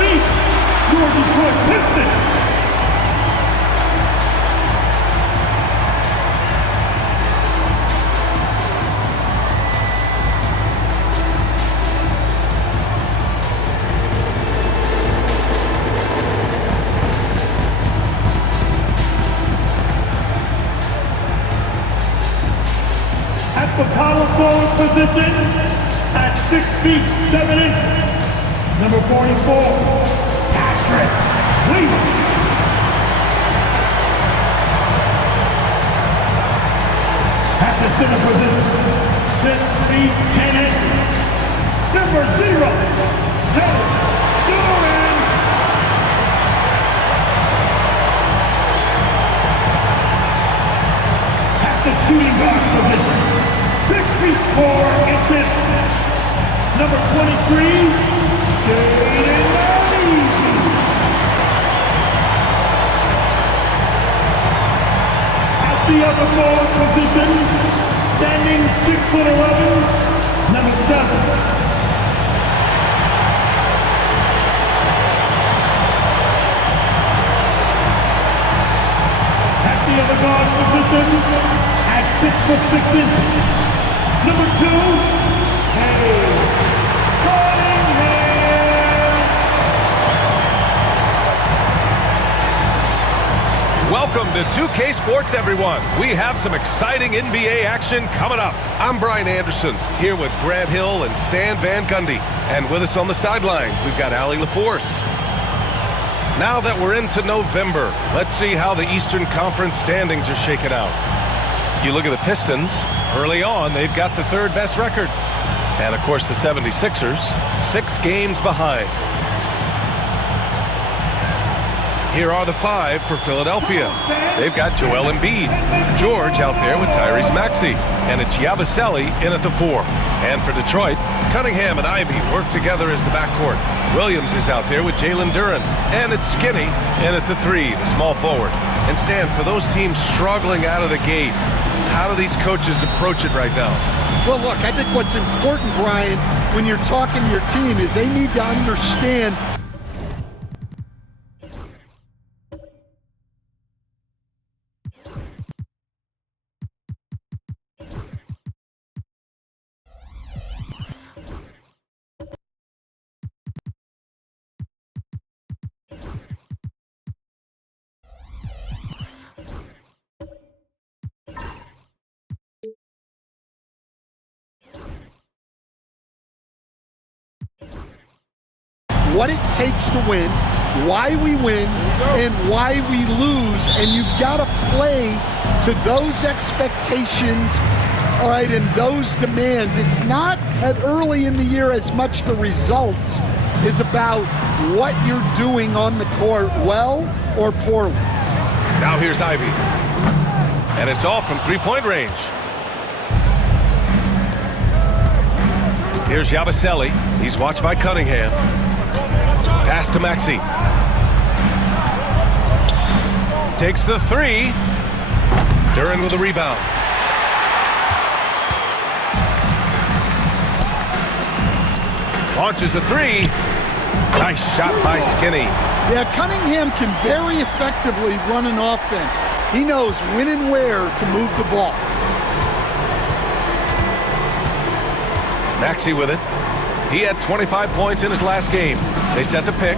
meet your Detroit Pistons. At the power forward position, at 6 feet 7 inches, number 44, Patrick Williams. At the center position, 6 feet 10 inches, number 0, Joe Doran. At the shooting guard position, 6 feet 4 inches, number 23, Jaden Ivey. At the other forward position, standing 6'11", number 7. At the other guard position, at 6'6" number 2, Welcome to 2K Sports, everyone. We have some exciting NBA action coming up. I'm Brian Anderson, here with Grant Hill and Stan Van Gundy. And with us on the sidelines, we've got Allie LaForce. Now that we're into November, let's see how the Eastern Conference standings are shaking out. You look at the Pistons, early on, they've got the third best record. And of course, the 76ers, 6 games behind. Here are the 5 for Philadelphia. They've got Joel Embiid, George out there with Tyrese Maxey, and it's Yabusele in at the 4. And for Detroit, Cunningham and Ivey work together as the backcourt. Williams is out there with Jalen Duren, and it's Skinny in at the 3, the small forward. And Stan, for those teams struggling out of the gate, how do these coaches approach it right now? Well, look, I think what's important, Brian, when you're talking to your team is they need to understand what it takes to win, why we win, and why we lose, and you've got to play to those expectations, all right, and those demands. It's not at early in the year as much the results. It's about what you're doing on the court, well or poorly. Now here's Ivey. And it's off from three-point range. Here's Yabusele. He's watched by Cunningham. Pass to Maxey. Takes the 3. Duren with a rebound. Launches a 3. Nice shot by Skinny. Yeah, Cunningham can very effectively run an offense. He knows when and where to move the ball. Maxey with it. He had 25 points in his last game. They set the pick.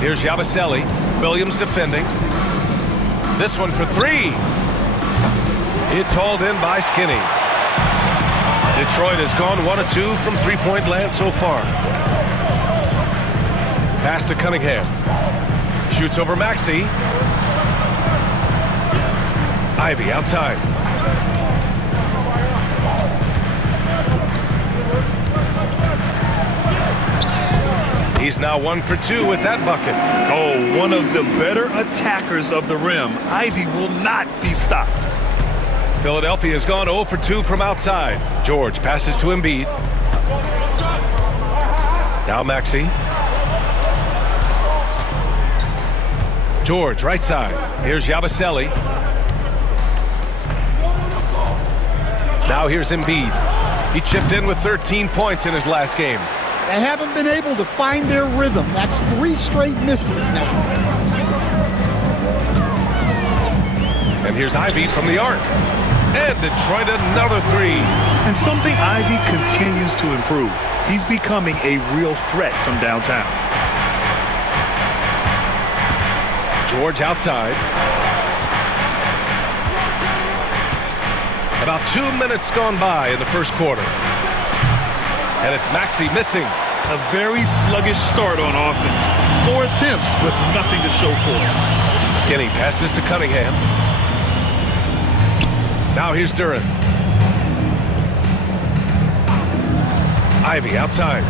Here's Yabusele. Williams defending. This one for 3. It's hauled in by Skinny. Detroit has gone 1 of 2 from three-point land so far. Pass to Cunningham. Shoots over Maxey. Ivey outside. He's now 1 for 2 with that bucket. Oh, one of the better attackers of the rim. Ivey will not be stopped. Philadelphia has gone 0 for 2 from outside. George passes to Embiid. Now Maxey. George, right side. Here's Yabusele. Now here's Embiid. He chipped in with 13 points in his last game. They haven't been able to find their rhythm. That's 3 straight misses now. And here's Ivy from the arc. And Detroit another 3. And something Ivy continues to improve. He's becoming a real threat from downtown. George outside. About 2 minutes gone by in the first quarter. And it's Maxey missing. A very sluggish start on offense. 4 attempts with nothing to show for it. Skinny passes to Cunningham. Now here's Duran. Ivy outside.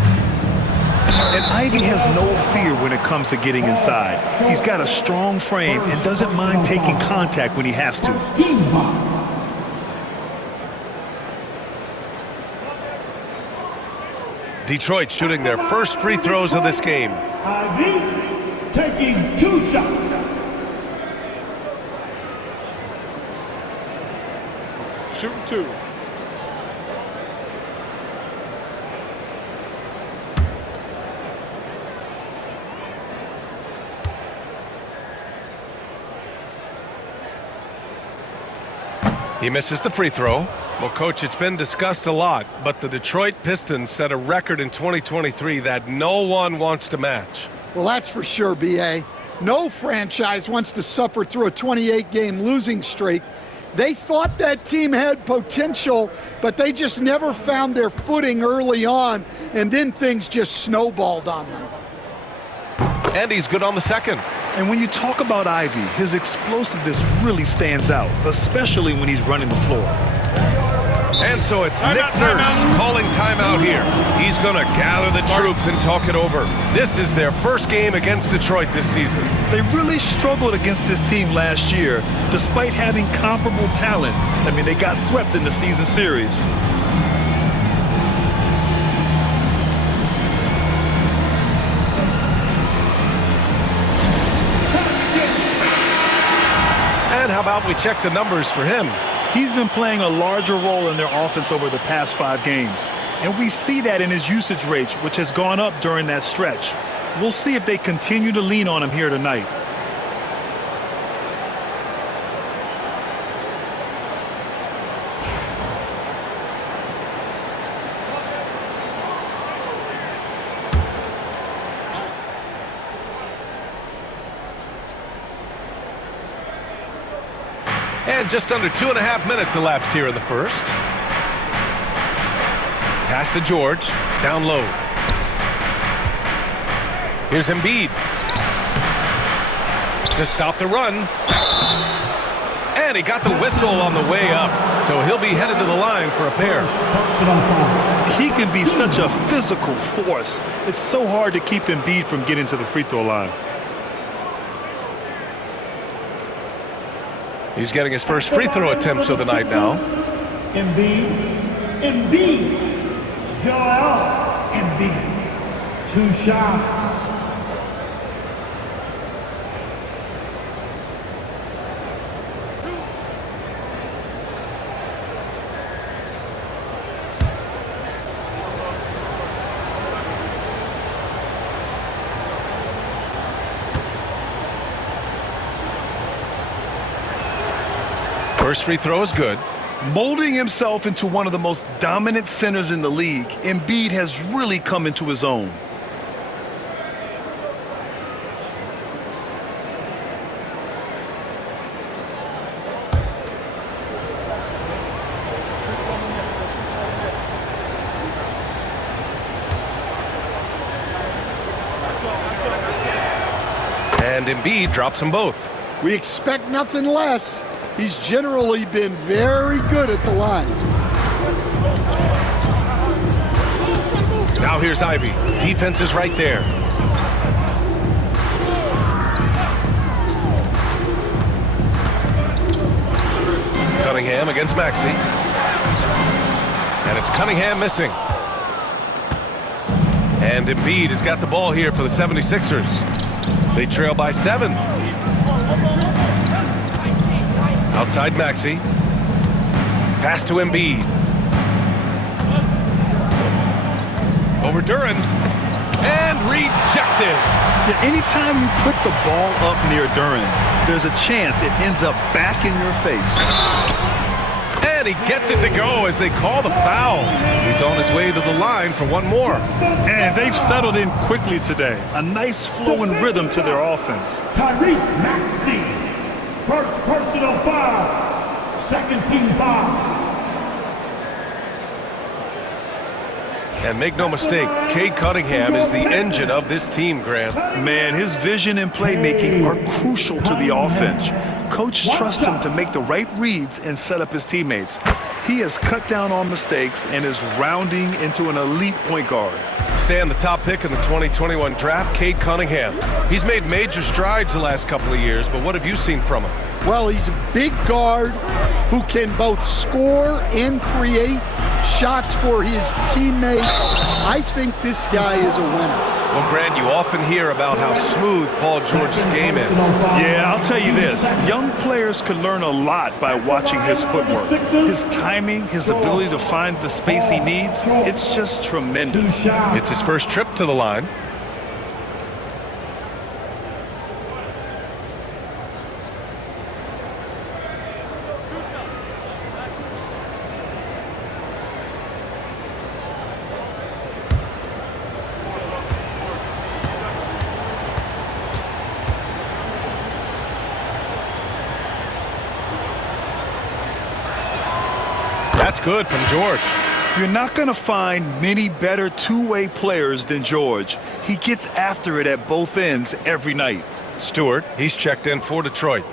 And Ivy has no fear when it comes to getting inside. He's got a strong frame and doesn't mind taking contact when he has to. Detroit shooting their first free throws of this game. Ivy taking 2 shots. Shooting 2. He misses the free throw. Well, Coach, it's been discussed a lot, but the Detroit Pistons set a record in 2023 that no one wants to match. Well, that's for sure, B.A. No franchise wants to suffer through a 28-game losing streak. They thought that team had potential, but they just never found their footing early on, and then things just snowballed on them. And he's good on the second. And when you talk about Ivy, his explosiveness really stands out, especially when he's running the floor. And so it's Nick Nurse calling timeout here. He's going to gather the troops and talk it over. This is their first game against Detroit this season. They really struggled against this team last year, despite having comparable talent. I mean, they got swept in the season series. And how about we check the numbers for him? He's been playing a larger role in their offense over the past 5 games. And we see that in his usage rate, which has gone up during that stretch. We'll see if they continue to lean on him here tonight. And just under 2.5 minutes elapsed here in the first. Pass to George, down low. Here's Embiid. To stop the run. And he got the whistle on the way up, so he'll be headed to the line for a pair. He can be such a physical force. It's so hard to keep Embiid from getting to the free throw line. He's getting his first free throw attempts of the night now. Embiid. Joel Embiid. 2 shots. First free throw is good. Molding himself into one of the most dominant centers in the league, Embiid has really come into his own. And Embiid drops them both. We expect nothing less. He's generally been very good at the line. Now here's Ivy. Defense is right there. Cunningham against Maxey. And it's Cunningham missing. And Embiid has got the ball here for the 76ers. They trail by 7. Outside Maxey. Pass to Embiid. over Duran. And rejected. Yeah, anytime you put the ball up near Duran, there's a chance it ends up back in your face. And he gets it to go as they call the foul. He's on his way to the line for one more. And they've settled in quickly today. A nice flow and rhythm to their offense. Tyrese Maxey, first personal foul, second team foul. And make no mistake, Cade Cunningham is the engine of this team, Grant. Man, his vision and playmaking are crucial to the offense. Coach trusts him to make the right reads and set up his teammates. He has cut down on mistakes and is rounding into an elite point guard. Stan, the top pick in the 2021 draft, Cade Cunningham. He's made major strides the last couple of years, but what have you seen from him? Well, he's a big guard who can both score and create shots for his teammates. I think this guy is a winner. Well, Grant, you often hear about how smooth Paul George's game is. Yeah, I'll tell you this. Young players can learn a lot by watching his footwork. His timing, his ability to find the space he needs, it's just tremendous. It's his first trip to the line. That's good from George. You're not going to find many better two-way players than George. He gets after it at both ends every night. Stewart, he's checked in for Detroit.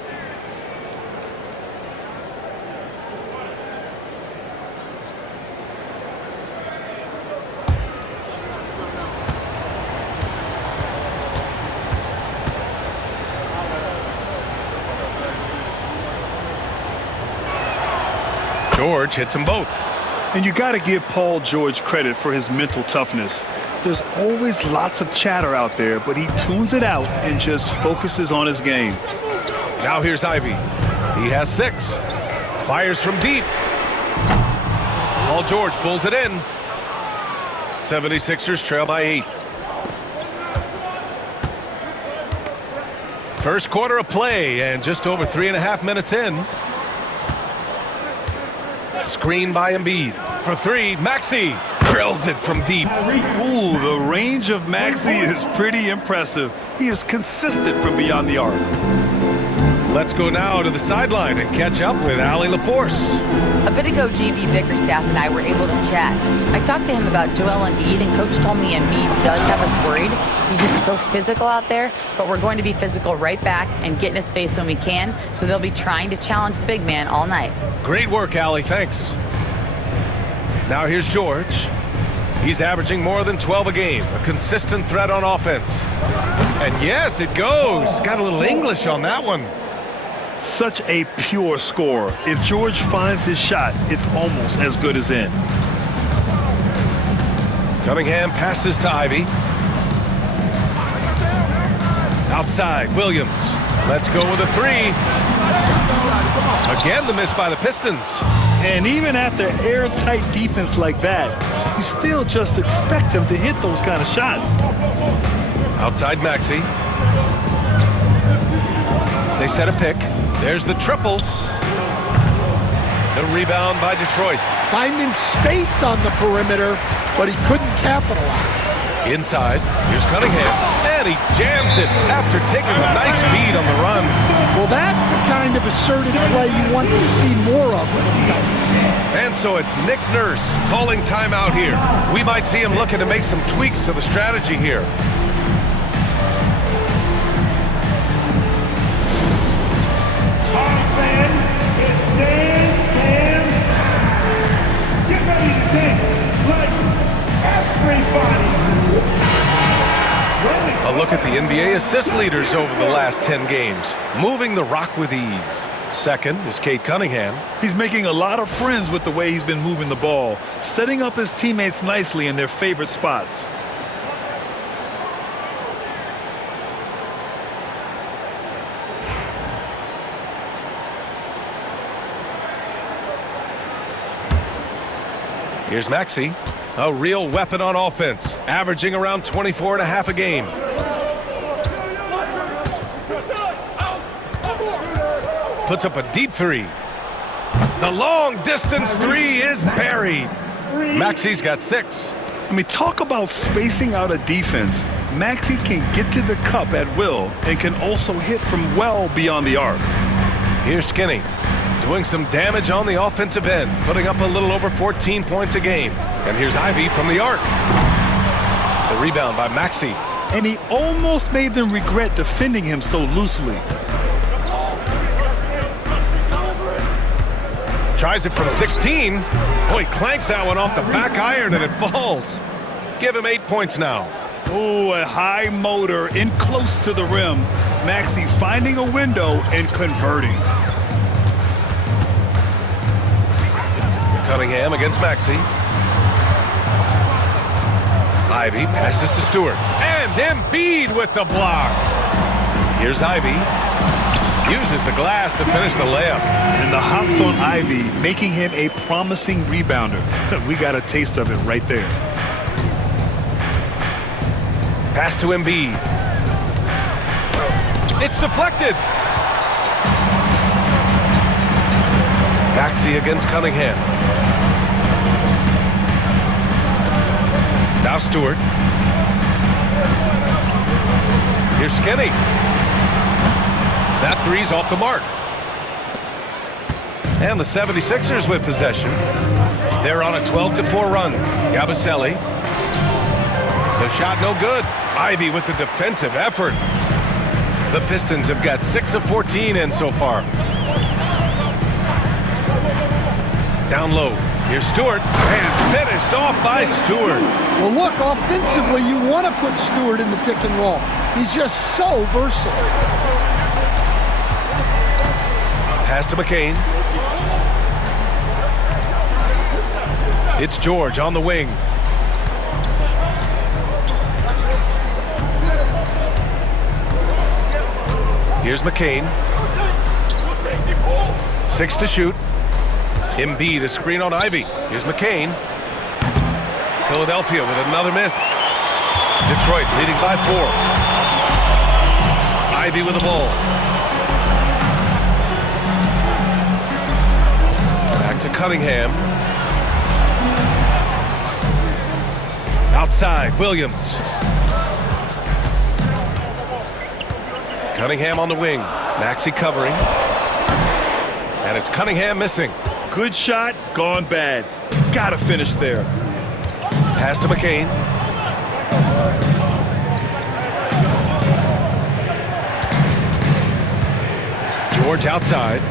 George hits them both. And you got to give Paul George credit for his mental toughness. There's always lots of chatter out there, but he tunes it out and just focuses on his game. Now here's Ivy. He has 6. Fires from deep. Paul George pulls it in. 76ers trail by 8. First quarter of play and just over 3.5 minutes in. Screen by Embiid. For 3, Maxey drills it from deep. Ooh, the range of Maxey is pretty impressive. He is consistent from beyond the arc. Let's go now to the sideline and catch up with Allie LaForce. A bit ago, JB Bickerstaff and I were able to chat. I talked to him about Joel Embiid, and Coach told me Embiid does have us worried. He's just so physical out there, but we're going to be physical right back and get in his face when we can, so they'll be trying to challenge the big man all night. Great work, Allie. Thanks. Now here's George. He's averaging more than 12 a game, a consistent threat on offense. And yes, it goes. Got a little English on that one. Such a pure score. If George finds his shot, it's almost as good as in. Cunningham passes to Ivy. Outside, Williams. Let's go with a 3. Again, the miss by the Pistons. And even after airtight defense like that, you still just expect him to hit those kind of shots. Outside Maxey. They set a pick. There's the triple. The rebound by Detroit. Finding space on the perimeter, but he couldn't capitalize. Inside, here's Cunningham, and he jams it after taking a nice feed on the run. Well, that's the kind of assertive play you want to see more of. And so it's Nick Nurse calling timeout here. We might see him looking to make some tweaks to the strategy here. Fans, it's dance cam. Get ready to dance like everybody. A look at the NBA assist leaders over the last 10 games, moving the rock with ease. Second is Cade Cunningham. He's making a lot of friends with the way he's been moving the ball, setting up his teammates nicely in their favorite spots. Here's Maxey, a real weapon on offense, averaging around 24.5 a game. Puts up a deep three. The long distance three is buried. Maxey's got 6. I mean, talk about spacing out a defense. Maxey can get to the cup at will and can also hit from well beyond the arc. Here's Skinny, doing some damage on the offensive end, putting up a little over 14 points a game. And here's Ivy from the arc. The rebound by Maxey. And he almost made them regret defending him so loosely. Tries it from 16. Oh, he clanks that one off the back iron and it falls. Give him 8 points now. Oh, a high motor in close to the rim. Maxey finding a window and converting. Cunningham against Maxey. Ivy passes to Stewart. And Embiid with the block. Here's Ivy. Uses the glass to finish the layup. And the hops on Ivy, making him a promising rebounder. We got a taste of it right there. Pass to Embiid. It's deflected. Maxey against Cunningham. Now Stewart. Here's Skinny. That three's off the mark. And the 76ers with possession. They're on a 12-4 run. Yabusele. The shot no good. Ivy with the defensive effort. The Pistons have got 6 of 14 in so far. Down low. Here's Stewart. And finished off by Stewart. Well, look, offensively, you want to put Stewart in the pick and roll. He's just so versatile. Pass to McCain. It's George on the wing. Here's McCain. 6 to shoot. Embiid, a screen on Ivy. Here's McCain. Philadelphia with another miss. Detroit leading by 4. Ivy with the ball. Back to Cunningham. Outside, Williams. Cunningham on the wing. Maxey covering. And it's Cunningham missing. Good shot, gone bad. Gotta finish there. Pass to McCain. George outside.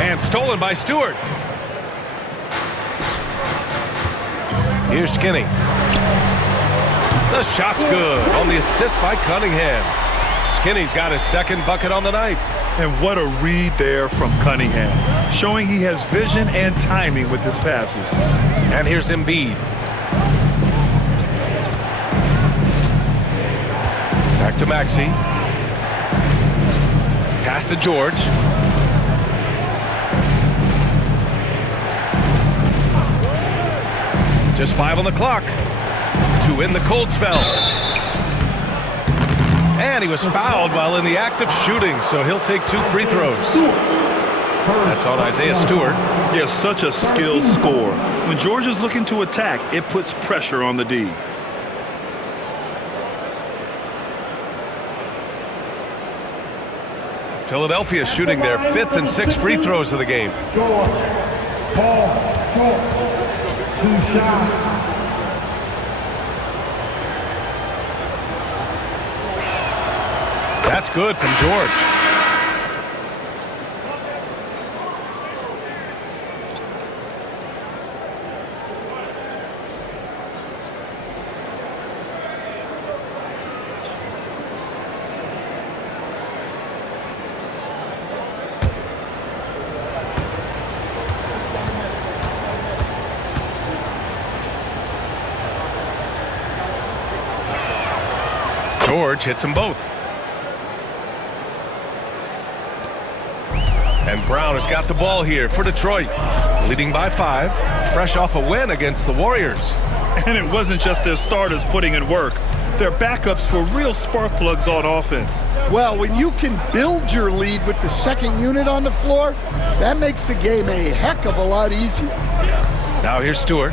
And stolen by Stewart. Here's Skinny. The shot's good on the assist by Cunningham. Skinny's got his second bucket on the night. And what a read there from Cunningham, showing he has vision and timing with his passes. And here's Embiid. Back to Maxey. Pass to George. Just 5 on the clock to end the cold spell. And he was fouled while in the act of shooting, so he'll take 2 free throws. That's on Isaiah Stewart. Yes, such a skilled scorer. When George is looking to attack, it puts pressure on the D. Philadelphia shooting their 5th and 6th free throws of the game. George, Paul, George, 2 shots. That's good from George. George hits them both. And Brown has got the ball here for Detroit, leading by 5, fresh off a win against the Warriors. And it wasn't just their starters putting in work. Their backups were real spark plugs on offense. Well, when you can build your lead with the second unit on the floor, that makes the game a heck of a lot easier. Now here's Stewart.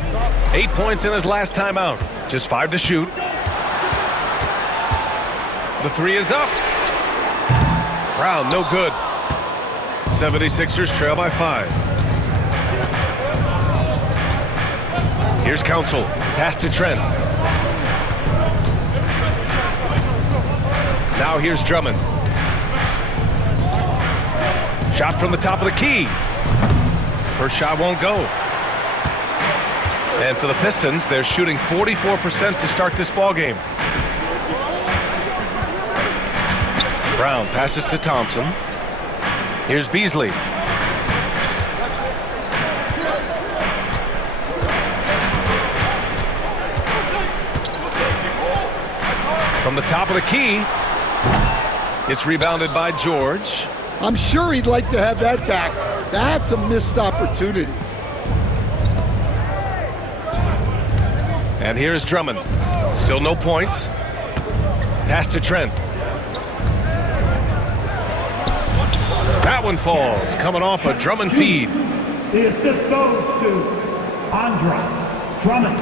8 points in his last time out. Just 5 to shoot. The 3 is up. Brown, no good. 76ers trail by 5. Here's Council. Pass to Trent. Now here's Drummond. Shot from the top of the key. First shot won't go. And for the Pistons, they're shooting 44% to start this ball game. Brown passes to Thompson. Here's Beasley. From the top of the key, it's rebounded by George. I'm sure he'd like to have that back. That's a missed opportunity. And here's Drummond. Still no points. Pass to Trent. That one falls, coming off a Drummond feed. The assist goes to Andre Drummond.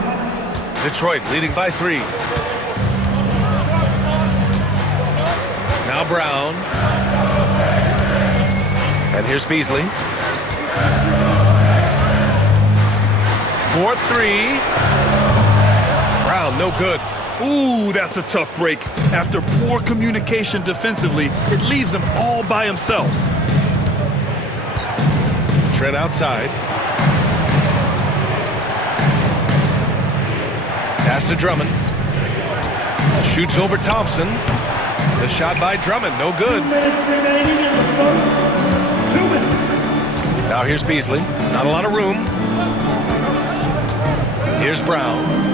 Detroit leading by 3. Now Brown. And here's Beasley. 4-3. Brown, no good. Ooh, that's a tough break. After poor communication defensively, it leaves him all by himself. Trent outside. Pass to Drummond. Shoots over Thompson. The shot by Drummond, no good. 2 minutes remaining in the first. 2 minutes. Now here's Beasley. Not a lot of room. Here's Brown.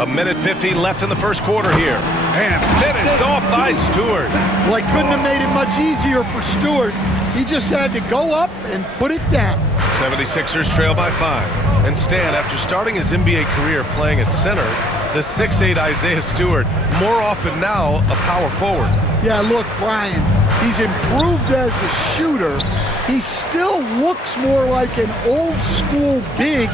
1:50 left in the first quarter here. And finished off by Stewart. Well, I couldn't have made it much easier for Stewart. He just had to go up and put it down. 76ers trail by 5. And Stan, after starting his NBA career playing at center, the 6'8" Isaiah Stewart, more often now a power forward. Yeah, look, Brian, he's improved as a shooter. He still looks more like an old-school big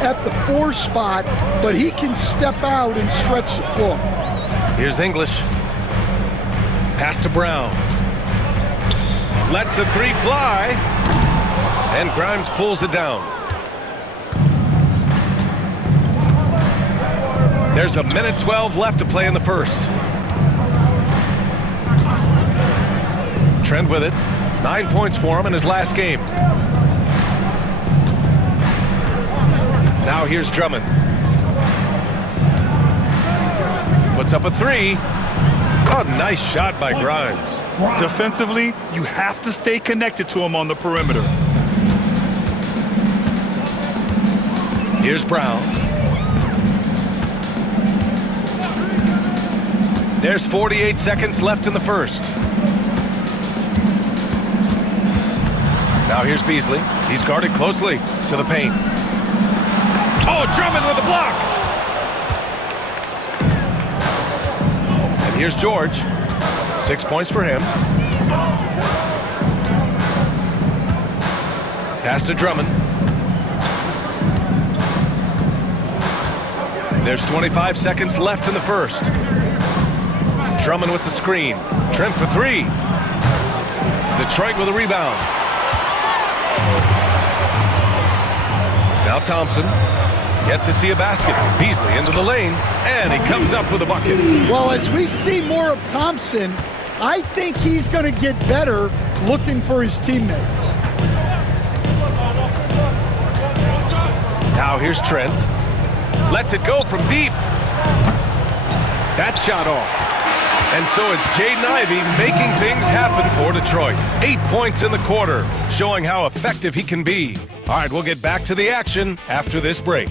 at the 4 spot, but he can step out and stretch the floor. Here's English. Pass to Brown. Lets the 3 fly. And Grimes pulls it down. There's 1:12 left to play in the first. Trent with it. 9 points for him in his last game. Now here's Drummond. Puts up a 3. Oh, nice shot by Grimes. Defensively, you have to stay connected to him on the perimeter. Here's Brown. There's 48 seconds left in the first. Now here's Beasley. He's guarded closely to the paint. Oh, Drummond with a block. And here's George. 6 points for him. Pass to Drummond. There's 25 seconds left in the first. Drummond with the screen. Trent for 3. Detroit with a rebound. Now Thompson. Yet to see a basket. Beasley into the lane. And he comes up with a bucket. Well, as we see more of Thompson, I think he's going to get better looking for his teammates. Now here's Trent. Lets it go from deep. That shot off. And so it's Jaden Ivey making things happen for Detroit. 8 points in the quarter, showing how effective he can be. All right, we'll get back to the action after this break.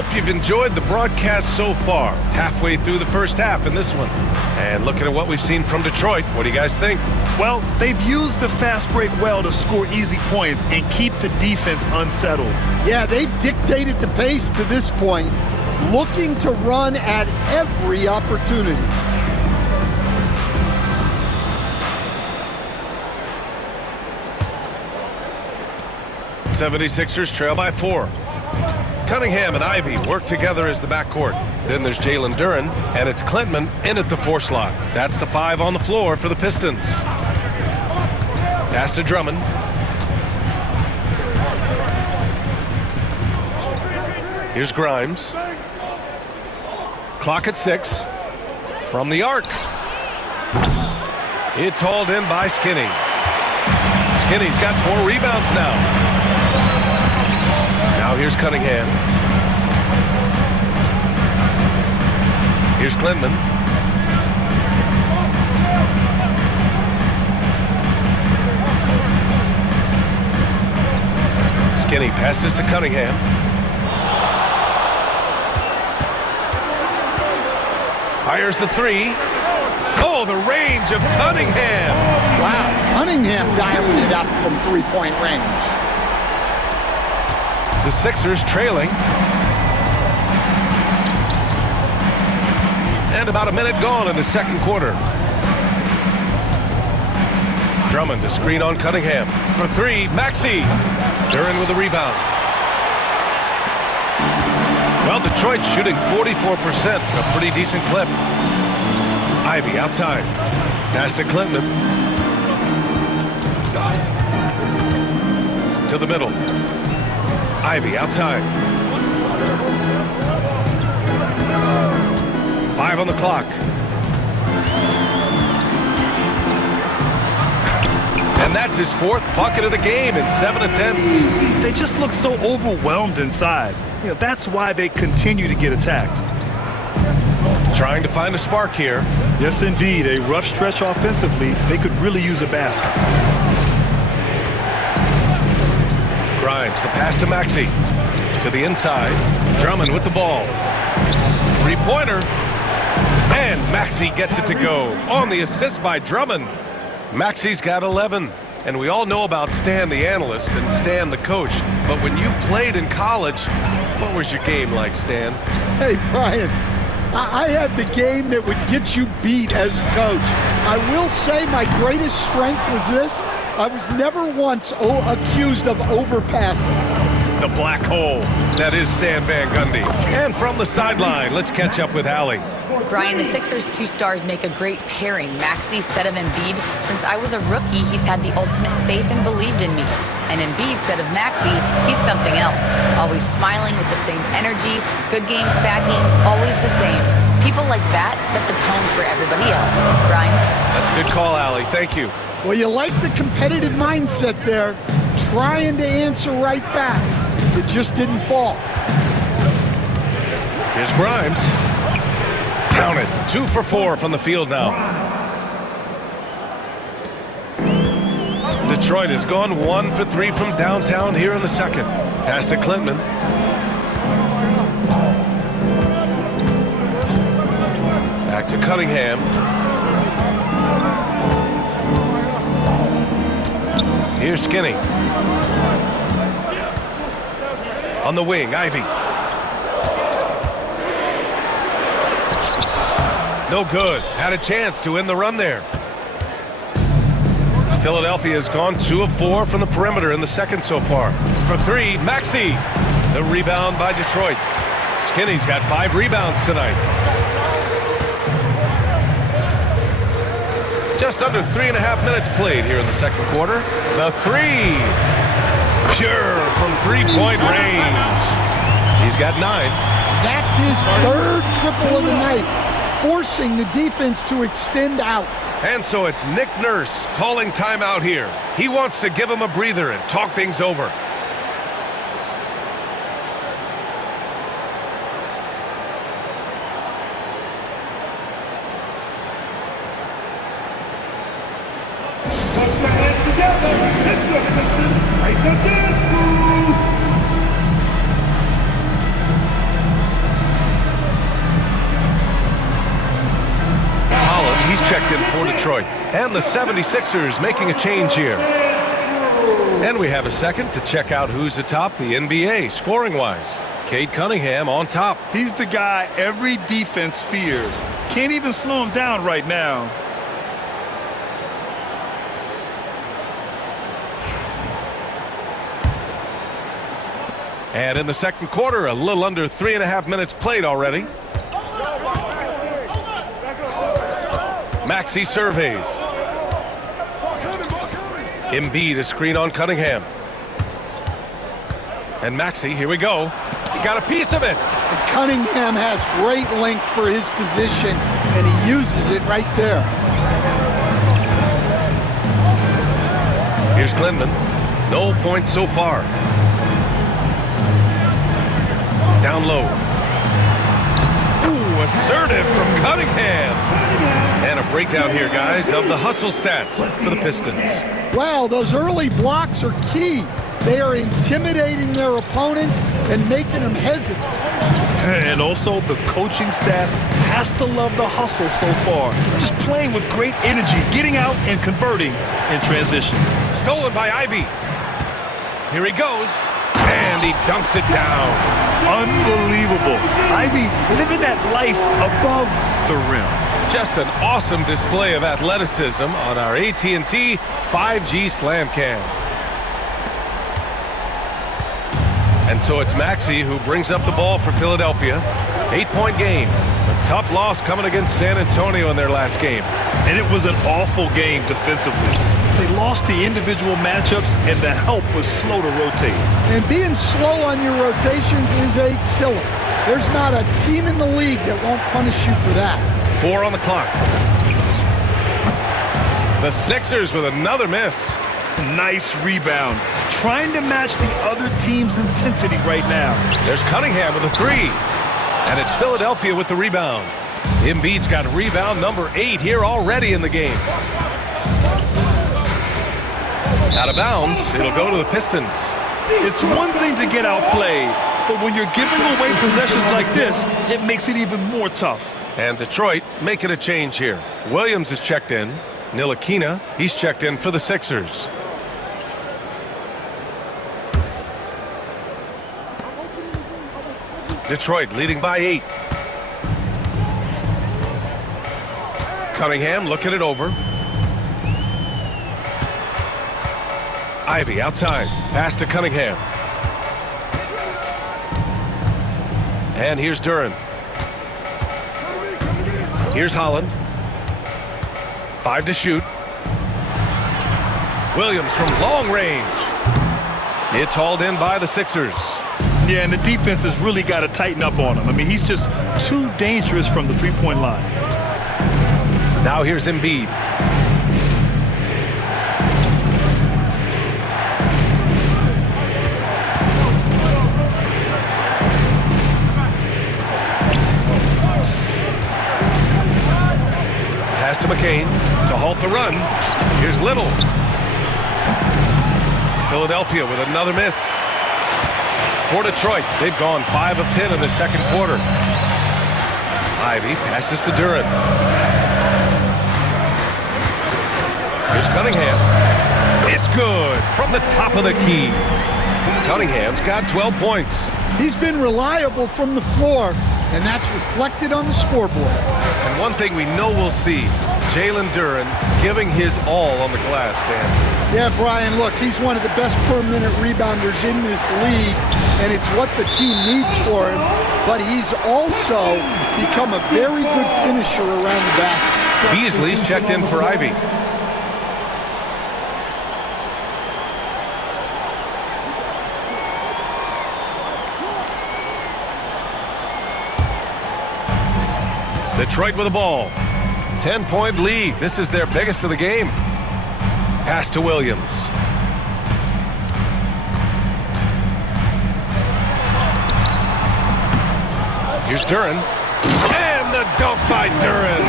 Hope you've enjoyed the broadcast so far. Halfway through the first half in this one. And looking at what we've seen from Detroit, what do you guys think? Well, they've used the fast break well to score easy points and keep the defense unsettled. Yeah, they've dictated the pace to this point, looking to run at every opportunity. '76ers trail by 4. Cunningham and Ivy work together as the backcourt. Then there's Jalen Duren, and it's Klintman in at the 4 slot. That's the 5 on the floor for the Pistons. Pass to Drummond. Here's Grimes. Clock at 6. From the arc. It's hauled in by Skinny. Skinny's got 4 rebounds now. Now here's Cunningham. Here's Klintman. Skinny passes to Cunningham. Fires the 3. Oh, the range of Cunningham. Wow, Cunningham dialing it up from three-point range. The Sixers trailing. And about a minute gone in the second quarter. Drummond to screen on Cunningham. For 3, Maxey. Duren with a rebound. Well, Detroit's shooting 44%, a pretty decent clip. Ivy outside. Pass to Klintman. To the middle. Ivy outside. 5 on the clock. And that's his 4th bucket of the game in 7 attempts. They just look so overwhelmed inside. That's why they continue to get attacked. Trying to find a spark here. Yes, indeed. A rough stretch offensively. They could really use a basket. Grimes, the pass to Maxey. To the inside. Drummond with the ball. 3-pointer. And Maxey gets it to go. On the assist by Drummond. Maxey's got 11. And we all know about Stan the analyst and Stan the coach. But when you played in college, what was your game like, Stan? Hey, Brian, I had the game that would get you beat as a coach. I will say my greatest strength was this. I was never once accused of overpassing. The black hole. That is Stan Van Gundy. And from the sideline, let's catch up with Allie. Brian, the Sixers' 2 stars make a great pairing. Maxey said of Embiid, since I was a rookie, he's had the ultimate faith and believed in me. And Embiid said of Maxey, he's something else. Always smiling with the same energy, good games, bad games, always the same. People like that set the tone for everybody else. Brian? That's a good call, Allie. Thank you. Well, you like the competitive mindset there, trying to answer right back. It just didn't fall. Here's Grimes. Counted. 2 for 4 from the field now. Detroit has gone 1 for 3 from downtown here in the second. Pass to Klintman. Back to Cunningham. Here's Skinny. On the wing, Ivy. No good. Had a chance to end the run there. Philadelphia has gone 2 of 4 from the perimeter in the second so far. For 3, Maxey. The rebound by Detroit. Skinny's got 5 rebounds tonight. Just under 3.5 minutes played here in the second quarter. The 3. Pure from 3-point range. He's got 9. That's his 3rd triple of the night, forcing the defense to extend out. And so it's Nick Nurse calling timeout here. He wants to give him a breather and talk things over. Put your hands together and the Pistons break the dance move. He's checked in for Detroit. And the 76ers making a change here. And we have a second to check out who's atop the NBA scoring-wise. Cade Cunningham on top. He's the guy every defense fears. Can't even slow him down right now. And in the second quarter, a little under 3.5 minutes played already. Maxey surveys. Embiid a screen on Cunningham. And Maxey, here we go. He got a piece of it. And Cunningham has great length for his position, and he uses it right there. Here's Glenman. No points so far. Down low. Ooh, assertive from Cunningham. And a breakdown here, guys, of the hustle stats for the Pistons. Wow, those early blocks are key. They are intimidating their opponents and making them hesitant. And also, the coaching staff has to love the hustle so far. Just playing with great energy, getting out and converting in transition. Stolen by Ivy. Here he goes. And he dunks it down. Unbelievable. Ivy living that life above the rim. Just an awesome display of athleticism on our AT&T 5G Slam Cam. And so it's Maxey who brings up the ball for Philadelphia. 8-point game. A tough loss coming against San Antonio in their last game. And it was an awful game defensively. They lost the individual matchups, and the help was slow to rotate. And being slow on your rotations is a killer. There's not a team in the league that won't punish you for that. 4 on the clock. The Sixers with another miss. Nice rebound. Trying to match the other team's intensity right now. There's Cunningham with a 3. And it's Philadelphia with the rebound. Embiid's got rebound number 8 here already in the game. Out of bounds, it'll go to the Pistons. It's one thing to get outplayed, but when you're giving away possessions like this, it makes it even more tough. And Detroit making a change here. Williams is checked in. Ntilikina, he's checked in for the Sixers. Detroit leading by 8. Cunningham looking it over. Ivy outside. Pass to Cunningham. And here's Duren. Here's Holland. 5 to shoot. Williams from long range. It's hauled in by the Sixers. Yeah, and the defense has really got to tighten up on him. I mean, he's just too dangerous from the three-point line. Now here's Embiid. Pass to McCain to halt the run. Here's Little. Philadelphia with another miss. For Detroit, they've gone 5 of 10 in the second quarter. Ivy passes to Duren. Here's Cunningham. It's good from the top of the key. Cunningham's got 12 points. He's been reliable from the floor, and that's reflected on the scoreboard. And one thing we know we'll see, Jalen Duren giving his all on the glass, Dan. Yeah, Brian, look, he's one of the best per-minute rebounders in this league, and it's what the team needs for him, but he's also become a very good finisher around the basket. Beasley's checked in for Ivy. Detroit with the ball. 10-point lead. This is their biggest of the game. Pass to Williams. Here's Duren. And the dunk by Duren.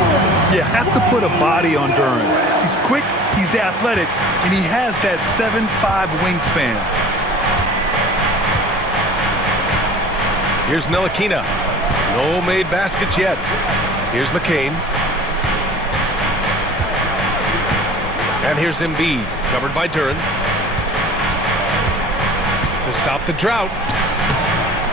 You have to put a body on Duren. He's quick, he's athletic, and he has that 7'5" wingspan. Here's Ntilikina. No made baskets yet. Here's McCain. And here's Embiid, covered by Duren. To stop the drought.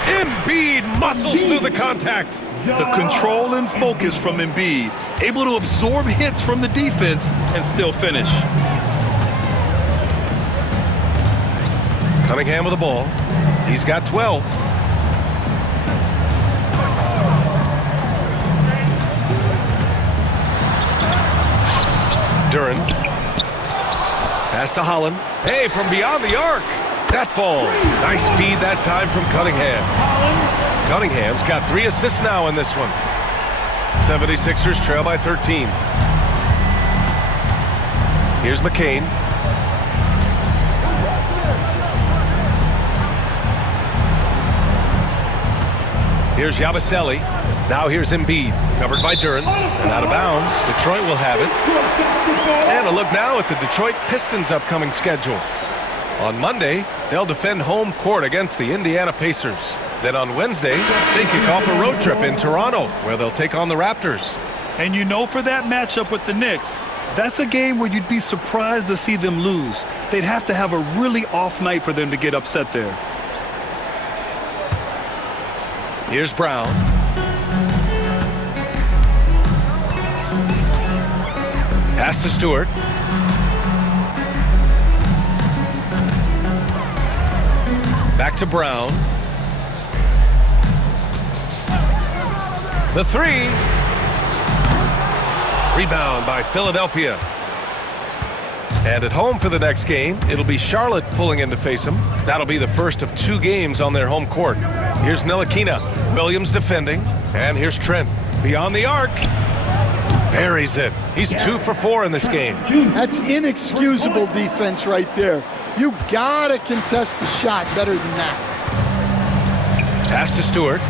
Embiid muscles through the contact. The control and focus from Embiid, able to absorb hits from the defense and still finish. Cunningham with the ball. He's got 12. Duren. Pass to Holland. Hey, from beyond the arc. That falls. Nice feed that time from Cunningham. Cunningham's got 3 assists now in this one. 76ers trail by 13. Here's McCain. Here's Yabusele. Now here's Embiid, covered by Duren, and out of bounds. Detroit will have it. And a look now at the Detroit Pistons' upcoming schedule. On Monday, they'll defend home court against the Indiana Pacers. Then on Wednesday, they kick off a road trip in Toronto, where they'll take on the Raptors. And you know, for that matchup with the Knicks, that's a game where you'd be surprised to see them lose. They'd have to have a really off night for them to get upset there. Here's Brown. Pass to Stewart. Back to Brown. The 3. Rebound by Philadelphia. And at home for the next game, it'll be Charlotte pulling in to face them. That'll be the first of 2 games on their home court. Here's Ntilikina. Williams defending. And here's Trent. Beyond the arc. Buries it. He's 2 for 4 in this game. That's inexcusable defense right there. You gotta contest the shot better than that. Pass to Stewart.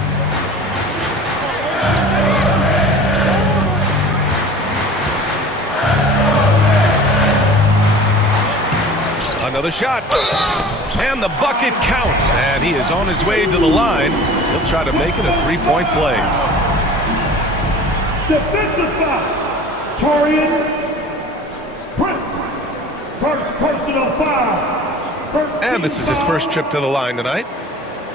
Another shot. And the bucket counts. And he is on his way to the line. He'll try to make it a 3-point play. Defensive foul. Torian Prince. First personal foul. And this is his first trip to the line tonight.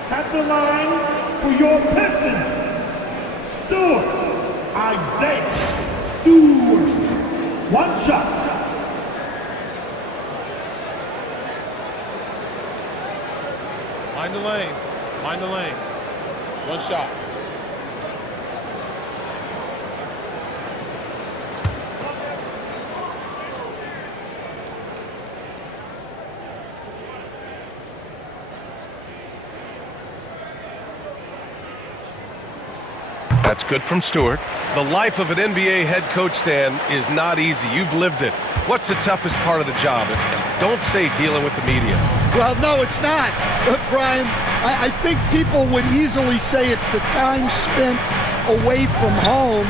At the line for your Pistons, Stewart. Isaiah Stewart. 1 shot. Mind the lanes. Mind the lanes. 1 shot. That's good from Stewart. The life of an NBA head coach, Stan, is not easy. You've lived it. What's the toughest part of the job? And don't say dealing with the media. Well, no, it's not. But Brian, I think people would easily say it's the time spent away from home,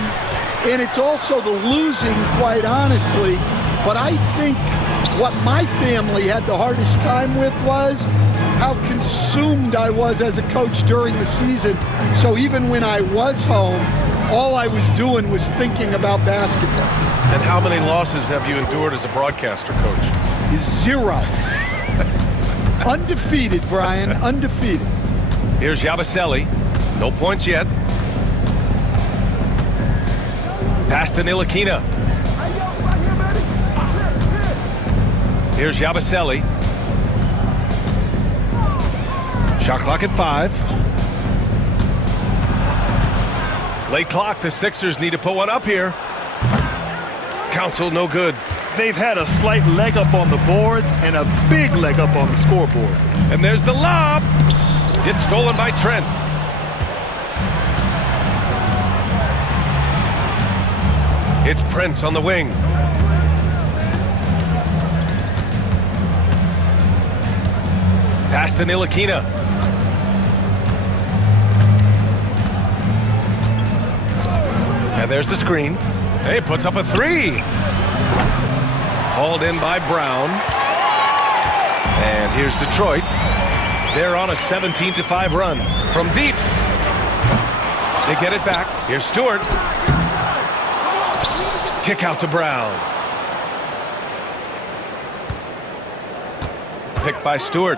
and it's also the losing, quite honestly. But I think what my family had the hardest time with was how consumed I was as a coach during the season. So even when I was home, all I was doing was thinking about basketball. And how many losses have you endured as a broadcaster, Coach? 0. Undefeated, Brian, undefeated. Here's Yabusele. No points yet. Pass to Ntilikina. Here's Yabusele. Shot clock at 5. Late clock. The Sixers need to put one up here. Counsel no good. They've had a slight leg up on the boards and a big leg up on the scoreboard. And there's the lob. It's stolen by Trent. It's Prince on the wing. Pass to Ntilikina. And there's the screen. Hey, puts up a 3. Hauled in by Brown. And here's Detroit. They're on a 17-5 run. From deep. They get it back. Here's Stewart. Kick out to Brown. Picked by Stewart.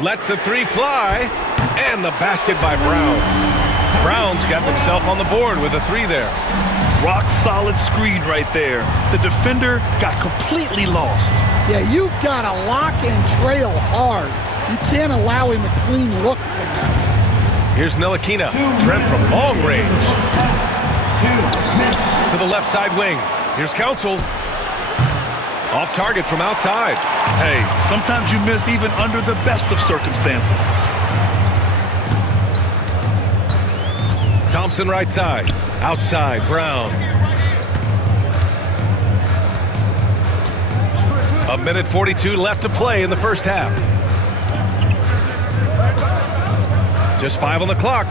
Lets the three fly. And the basket by Brown. Brown's got himself on the board with a three there. Rock solid screen right there. The defender got completely lost. Yeah, you've got to lock and trail hard. You can't allow him a clean look from that. Here's Ntilikina. Trent from long range. To the left side wing. Here's Council. Off target from outside. Hey, sometimes you miss even under the best of circumstances. Thompson right side. Outside, Brown. A minute 42 left to play in the first half. Just 5 on the clock.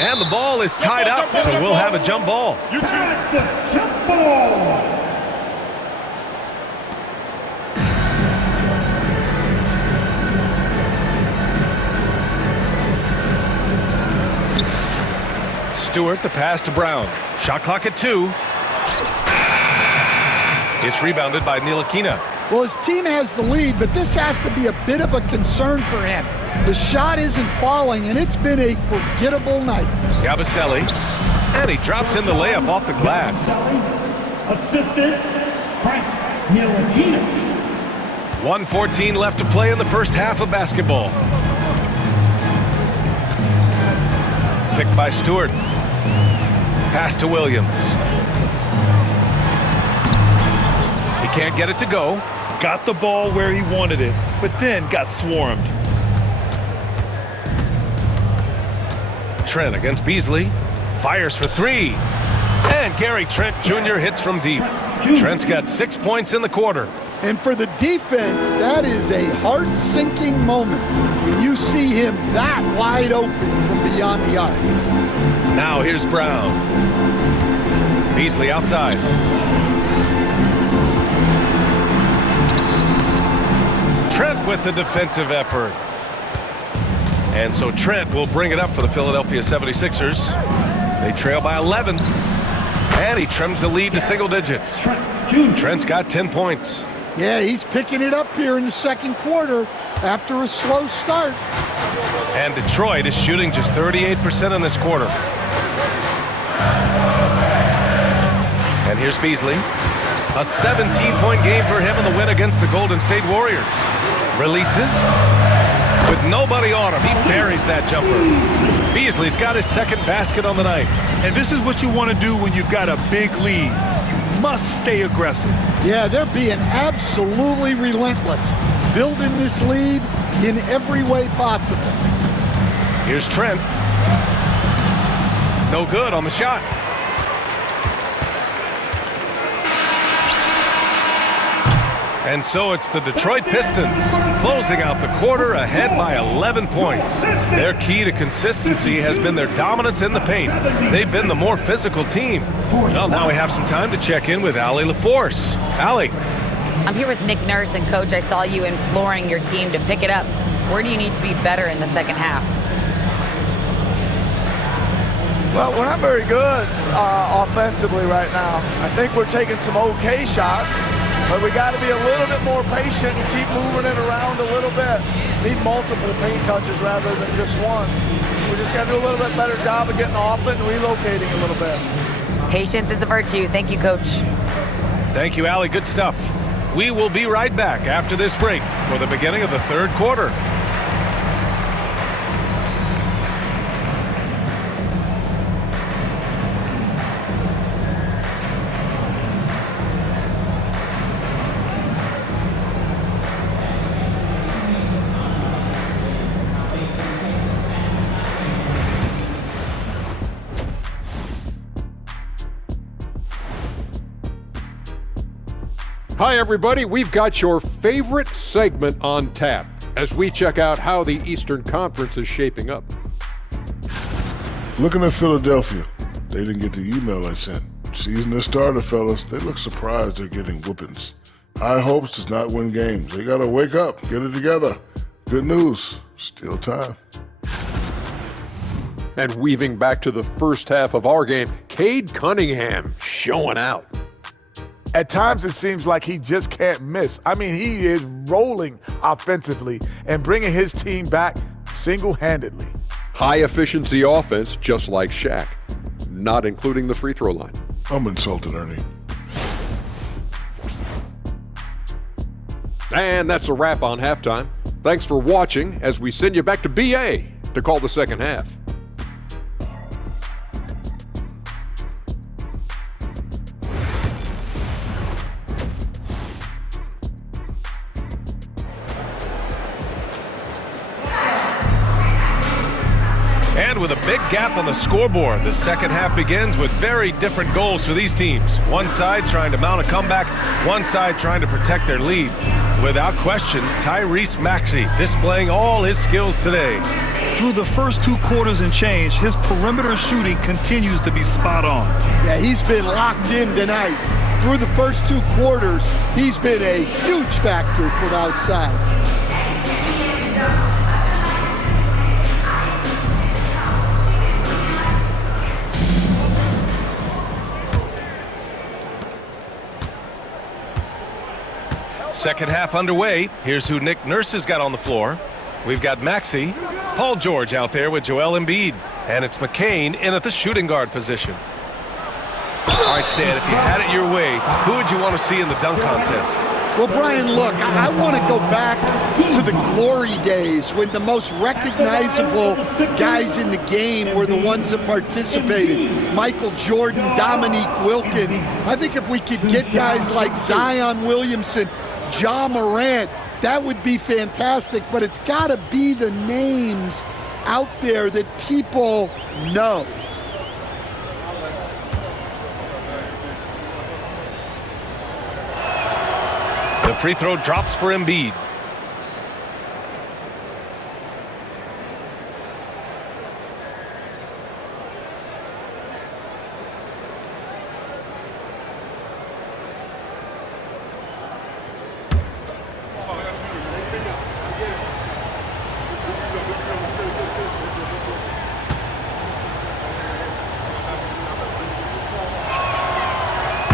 And the ball is tied up, so we'll have a jump ball. Jump ball. Stewart, the pass to Brown. Shot clock at 2. It's rebounded by Ntilikina. Well, his team has the lead, but this has to be a bit of a concern for him. The shot isn't falling, and it's been a forgettable night. Yabusele, and he drops in the layup off the glass. Assistant, Frank Ntilikina. 1:14 left to play in the first half of basketball. Picked by Stewart. Pass to Williams. He can't get it to go. Got the ball where he wanted it, but then got swarmed. Trent against Beasley. Fires for 3. And Gary Trent Jr. hits from deep. Trent's got 6 points in the quarter. And for the defense, that is a heart-sinking moment when you see him that wide open from beyond the arc. Now here's Brown. Beasley outside. Trent with the defensive effort. And so Trent will bring it up for the Philadelphia 76ers. They trail by 11. And he trims the lead to single digits. Trent's got 10 points. Yeah, he's picking it up here in the second quarter after a slow start. And Detroit is shooting just 38% in this quarter. And here's Beasley. A 17-point game for him in the win against the Golden State Warriors. Releases. With nobody on him, he buries that jumper. Beasley's got his second basket on the night. And this is what you want to do when you've got a big lead. You must stay aggressive. Yeah, they're being absolutely relentless, building this lead in every way possible. Here's Trent. No good on the shot. And so it's the Detroit Pistons closing out the quarter ahead by 11 points. Their key to consistency has been their dominance in the paint. They've been the more physical team. Well, now we have some time to check in with Allie LaForce. Allie. I'm here with Nick Nurse, and Coach, I saw you imploring your team to pick it up. Where do you need to be better in the second half? Well, we're not very good offensively right now. I think we're taking some okay shots, but we got to be a little bit more patient and keep moving it around a little bit. Need multiple paint touches rather than just one. So we just got to do a little bit better job of getting off it and relocating a little bit. Patience is a virtue. Thank you, Coach. Thank you, Allie. Good stuff. We will be right back after this break for the beginning of the third quarter. Hi, everybody. We've got your favorite segment on tap as we check out how the Eastern Conference is shaping up. Looking at Philadelphia, they didn't get the email I sent. Season their starter, fellas. They look surprised they're getting whoopings. High hopes does not win games. They got to wake up, get it together. Good news, still time. And weaving back to the first half of our game, Cade Cunningham showing out. At times, it seems like he just can't miss. I mean, he is rolling offensively and bringing his team back single-handedly. High-efficiency offense, just like Shaq, not including the free throw line. I'm insulted, Ernie. And that's a wrap on halftime. Thanks for watching as we send you back to BA to call the second half. And with a big gap on the scoreboard, the second half begins with very different goals for these teams. One side trying to mount a comeback, one side trying to protect their lead. Without question, Tyrese Maxey displaying all his skills today. Through the first 2 quarters and change, his perimeter shooting continues to be spot on. Yeah, he's been locked in tonight. Through the first 2 quarters, he's been a huge factor from outside. Second half underway. Here's who Nick Nurse has got on the floor. We've got Maxey, Paul George out there with Joel Embiid, and it's McCain in at the shooting guard position. All right, Stan, if you had it your way, who would you want to see in the dunk contest? Well, Brian, look, I want to go back to the glory days when the most recognizable guys in the game were the ones that participated. Michael Jordan, Dominique Wilkins. I think if we could get guys like Zion Williamson, Ja Morant, that would be fantastic, but it's got to be the names out there that people know. The free throw drops for Embiid.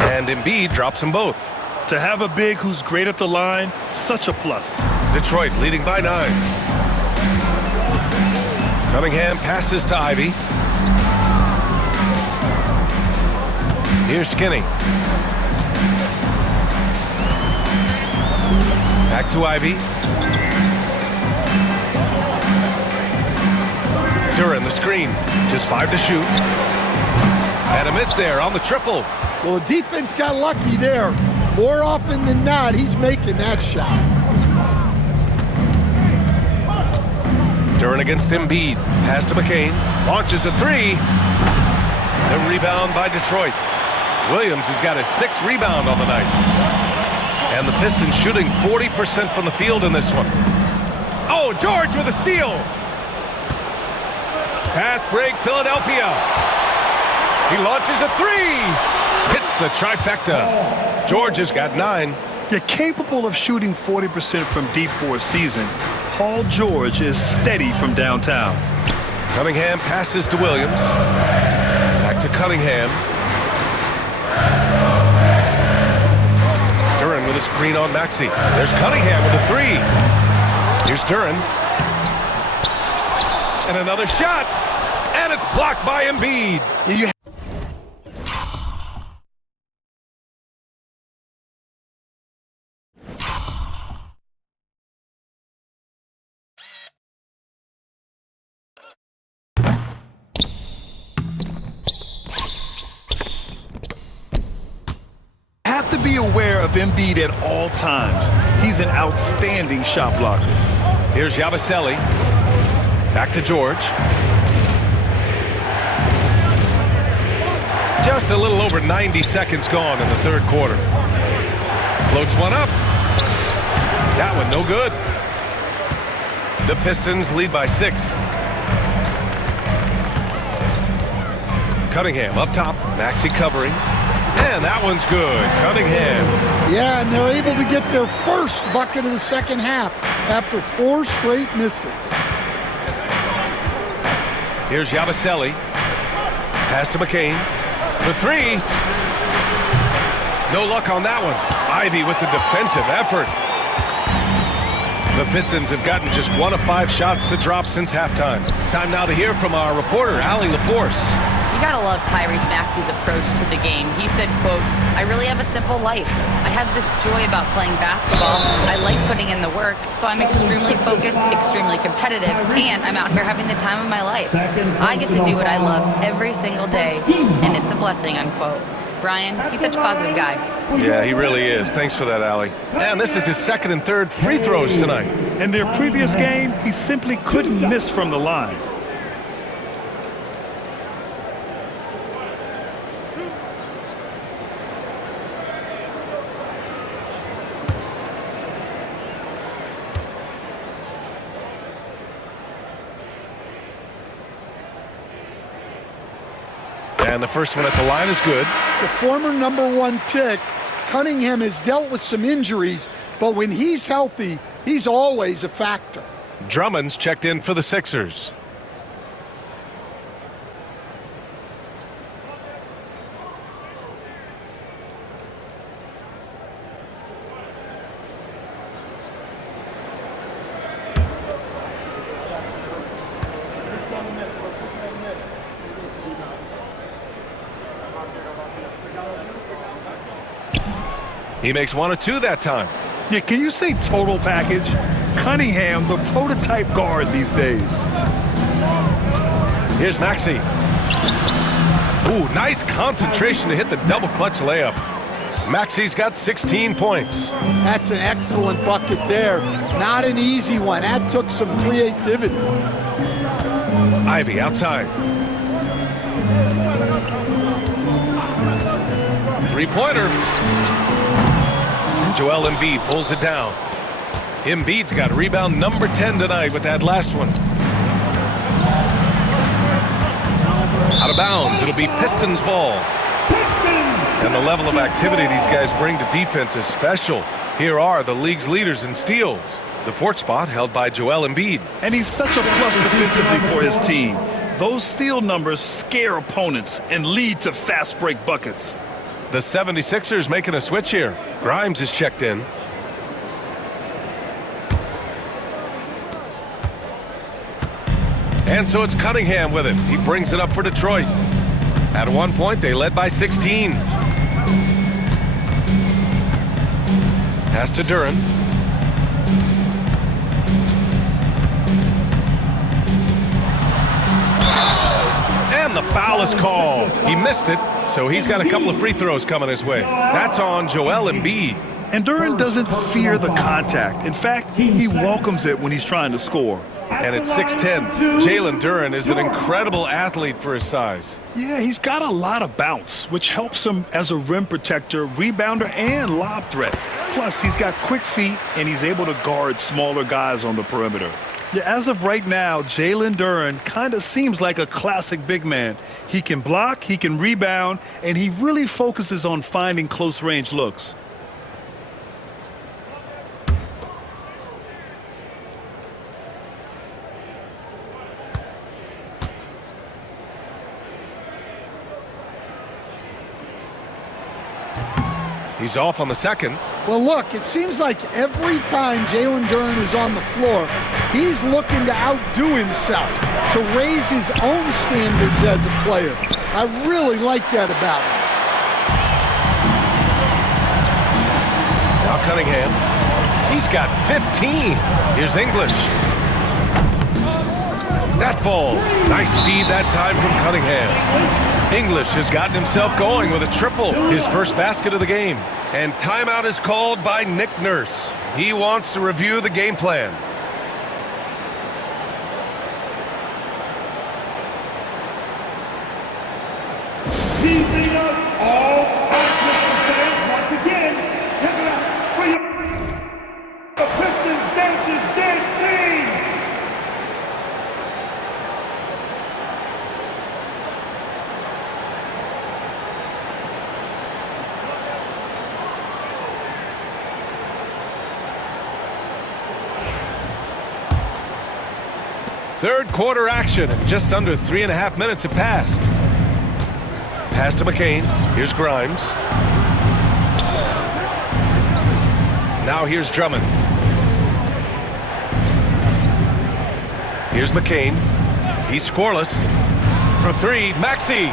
And Embiid drops them both. To have a big who's great at the line, such a plus. Detroit leading by 9. Cunningham passes to Ivy. Here's Skinny. Back to Ivy. Duran the screen. Just 5 to shoot. And a miss there on the triple. Well, the defense got lucky there. More often than not, he's making that shot. Duran against Embiid. Pass to McCain. Launches a 3. The rebound by Detroit. Williams has got his 6th rebound on the night. And the Pistons shooting 40% from the field in this one. Oh, George with a steal. Fast break, Philadelphia. He launches a 3. Hits the trifecta. George has got 9. You're capable of shooting 40% from deep for a season. Paul George is steady from downtown. Cunningham passes to Williams. Back to Cunningham. Duran with a screen on Maxey. There's Cunningham with a 3. Here's Duran. And another shot. And it's blocked by Embiid. Have to be aware of Embiid at all times. He's an outstanding shot blocker. Here's Yabusele. Back to George. Just a little over 90 seconds gone in the third quarter. Floats one up. That one no good. The Pistons lead by 6. Cunningham up top. Maxey covering. And that one's good. Cunningham. Yeah, and they're able to get their first bucket of the second half after 4 straight misses. Here's Yabusele. Pass to McCain for 3. No luck on that one. Ivy with the defensive effort. The Pistons have gotten just 1 of 5 shots to drop since halftime. Time now to hear from our reporter, Allie LaForce. You gotta love Tyrese Maxey's approach to the game. He said, quote, "I really have a simple life. I have this joy about playing basketball. I like putting in the work, so I'm extremely focused, extremely competitive, and I'm out here having the time of my life. I get to do what I love every single day, and it's a blessing," unquote. Brian, he's such a positive guy. Yeah, he really is. Thanks for that, Allie. And this is his second and third free throws tonight. In their previous game, he simply couldn't miss from the line. And the first one at the line is good. The former #1 pick, Cunningham, has dealt with some injuries, but when he's healthy, he's always a factor. Drummond's checked in for the Sixers. He makes 1 or 2 that time. Yeah, can you say total package? Cunningham, the prototype guard these days. Here's Maxey. Ooh, nice concentration to hit the double clutch layup. Maxey's got 16 points. That's an excellent bucket there. Not an easy one. That took some creativity. Ivy outside. Three-pointer. Joel Embiid pulls it down. Embiid's got rebound number 10 tonight with that last one. Out of bounds. It'll be Pistons ball. And the level of activity these guys bring to defense is special. Here are the league's leaders in steals. The 4th spot held by Joel Embiid. And he's such a plus defensively for his team. Those steal numbers scare opponents and lead to fast break buckets. The 76ers making a switch here. Grimes is checked in. And so it's Cunningham with it. He brings it up for Detroit. At one point, they led by 16. Pass to Duren. And the foul is called. He missed it, so he's got a couple of free throws coming his way. That's on Joel Embiid. And Duren doesn't fear the contact. In fact, he welcomes it when he's trying to score. And at 6'10", Jalen Duren is an incredible athlete for his size. Yeah, he's got a lot of bounce, which helps him as a rim protector, rebounder, and lob threat. Plus, he's got quick feet, and he's able to guard smaller guys on the perimeter. Yeah, as of right now, Jalen Duren kind of seems like a classic big man. He can block, he can rebound, and he really focuses on finding close-range looks. He's off on the second. Well, look, it seems like every time Jalen Duren is on the floor, he's looking to outdo himself, to raise his own standards as a player. I really like that about him. Now Cunningham. He's got 15. Here's English. That falls. Nice feed that time from Cunningham. English has gotten himself going with a triple, his first basket of the game. And timeout is called by Nick Nurse. He wants to review the game plan. Seasoning up all fans once again. Give it up for the Pistons Dances Dance Team. Third quarter action. Just under 3.5 minutes have passed. Pass to McCain. Here's Grimes. Now here's Drummond. Here's McCain. He's scoreless. For three, Maxey.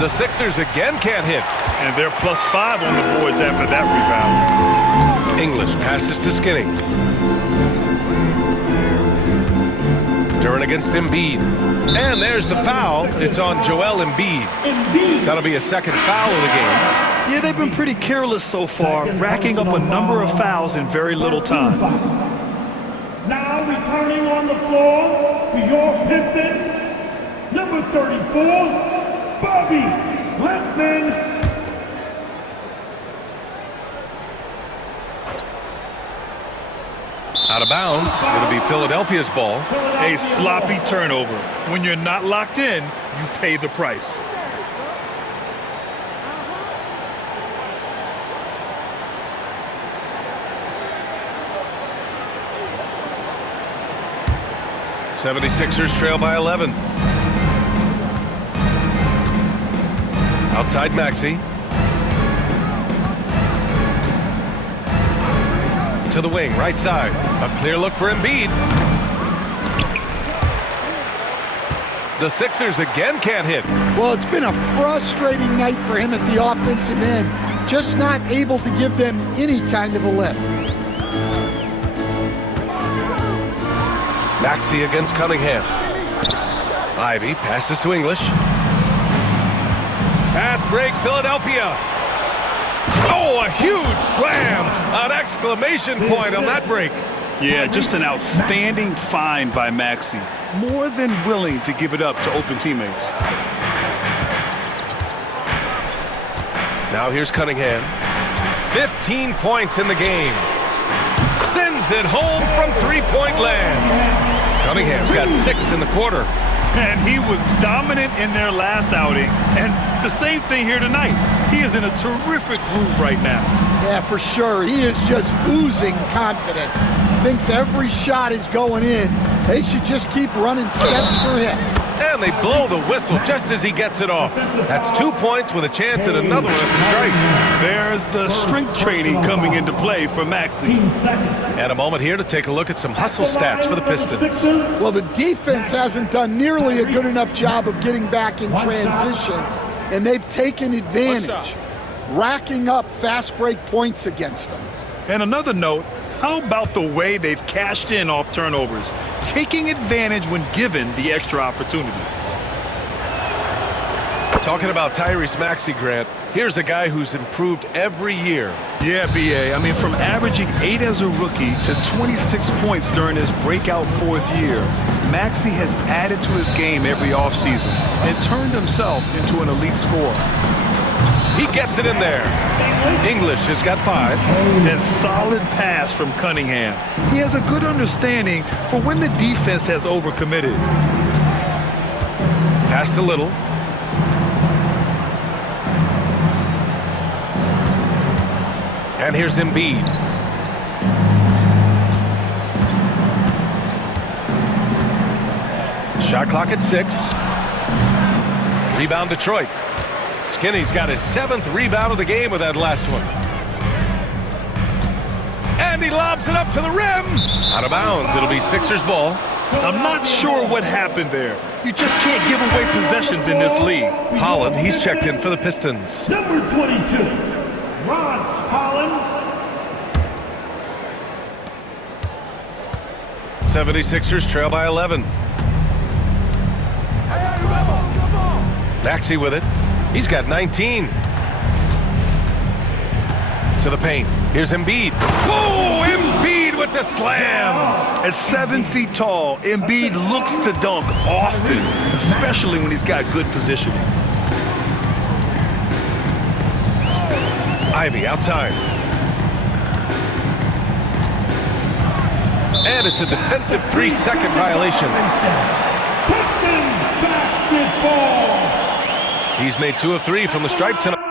The Sixers again can't hit. And they're +5 on the boards after that rebound. English passes to Skinny. Duran against Embiid. And there's the foul. It's on Joel Embiid. That'll be a second foul of the game. Yeah, they've been pretty careless so far, racking up a number of fouls in very little time. Now returning on the floor for your Pistons, number 34, Bobby Blackman. Out of bounds. It'll be Philadelphia's ball. A sloppy turnover. When you're not locked in, you pay the price. '76ers trail by 11. Outside Maxey. To the wing, right side. A clear look for Embiid. The Sixers again can't hit. Well, it's been a frustrating night for him at the offensive end. Just not able to give them any kind of a lift. Maxey against Cunningham. Ivy passes to English. Fast break, Philadelphia. Oh, a huge slam! An exclamation point on that break. Yeah, just an outstanding find by Maxey. More than willing to give it up to open teammates. Now here's Cunningham. 15 points in the game. Sends it home from three-point land. Cunningham's got 6 in the quarter. And he was dominant in their last outing. And the same thing here tonight. He is in a terrific groove right now. Yeah, for sure. He is just oozing confidence. Thinks every shot is going in. They should just keep running sets for him. And they blow the whistle just as he gets it off. That's 2 points with a chance at another one at the strike. There's the strength training coming into play for Maxey. And a moment here to take a look at some hustle stats for the Pistons. Well, the defense hasn't done nearly a good enough job of getting back in transition, and they've taken advantage, racking up fast break points against them. And another note, how about the way they've cashed in off turnovers, taking advantage when given the extra opportunity? Talking about Tyrese Maxey, Grant, here's a guy who's improved every year. Yeah, B.A. I mean, from averaging 8 as a rookie to 26 points during his breakout 4th year, Maxey has added to his game every offseason and turned himself into an elite scorer. He gets it in there. English has got 5. And solid pass from Cunningham. He has a good understanding for when the defense has overcommitted. Passed a little. And here's Embiid. Shot clock at 6. Rebound Detroit. Skinny's got his 7th rebound of the game with that last one. And he lobs it up to the rim. Out of bounds. It'll be Sixers ball. I'm not sure what happened there. You just can't give away possessions in this league. Holland, he's checked in for the Pistons. Number 22, Ron Holland. 76ers trail by 11. Maxey with it. He's got 19. To the paint. Here's Embiid. Whoa! Embiid with the slam! At 7 feet tall, Embiid looks to dunk often, especially when he's got good positioning. Ivy outside. And it's a defensive 3-second violation. Pistons basketball. He's made 2 of 3 from the stripe tonight.